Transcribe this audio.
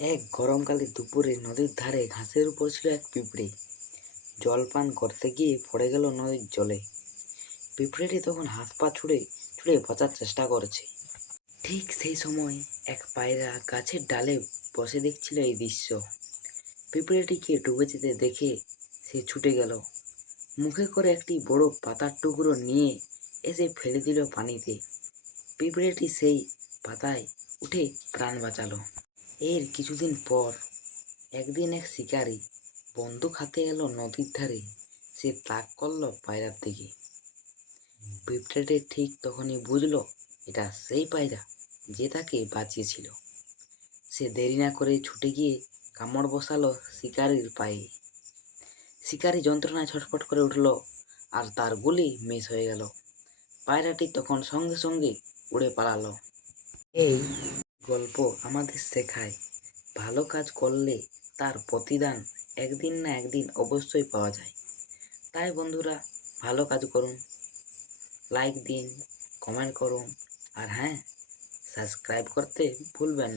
এক গরমকালে দুপুরে নদীর ধারে ঘাসের উপর ছিল এক পিঁপড়ে। জল পান করতে গিয়ে পড়ে গেল নদীর জলে। পিঁপড়েটি তখন হাত পা ছুঁড়ে ছুঁড়ে বাঁচার চেষ্টা করেছে। ঠিক সেই সময় এক পায়রা গাছের ডালে বসে দেখছিল এই দৃশ্য। পিঁপড়েটিকে ডুবে যেতে দেখে সে ছুটে গেল, মুখে করে একটি বড় পাতার টুকরো নিয়ে এসে ফেলে দিল পানিতে। পিঁপড়েটি সেই পাতায় উঠে প্রাণ বাঁচালো। এর কিছুদিন পর একদিন এক শিকারী বন্দুক হাতে এলো নদীর ধারে। সে তাক করলো পায়রার দিকে। পিঁপড়েটি ঠিক তখনই বুঝলো এটা সেই পায়রা যে তাকে বাঁচিয়েছিল। সে দেরি না করে ছুটে গিয়ে কামড় বসালো শিকারীর পায়ে। শিকারী যন্ত্রণায় ছটফট করে উঠল আর তার গুলি মিস হয়ে গেল। পায়রাটি তখন সঙ্গে সঙ্গে উড়ে পালালো। এই গল্প আমাদের শেখায়, ভালো কাজ করলে তার প্রতিদান একদিন না একদিন অবশ্যই পাওয়া যায়। তাই বন্ধুরা, ভালো কাজ করুন, লাইক দিন, কমেন্ট করুন, আর হ্যাঁ, সাবস্ক্রাইব করতে ভুলবেন না।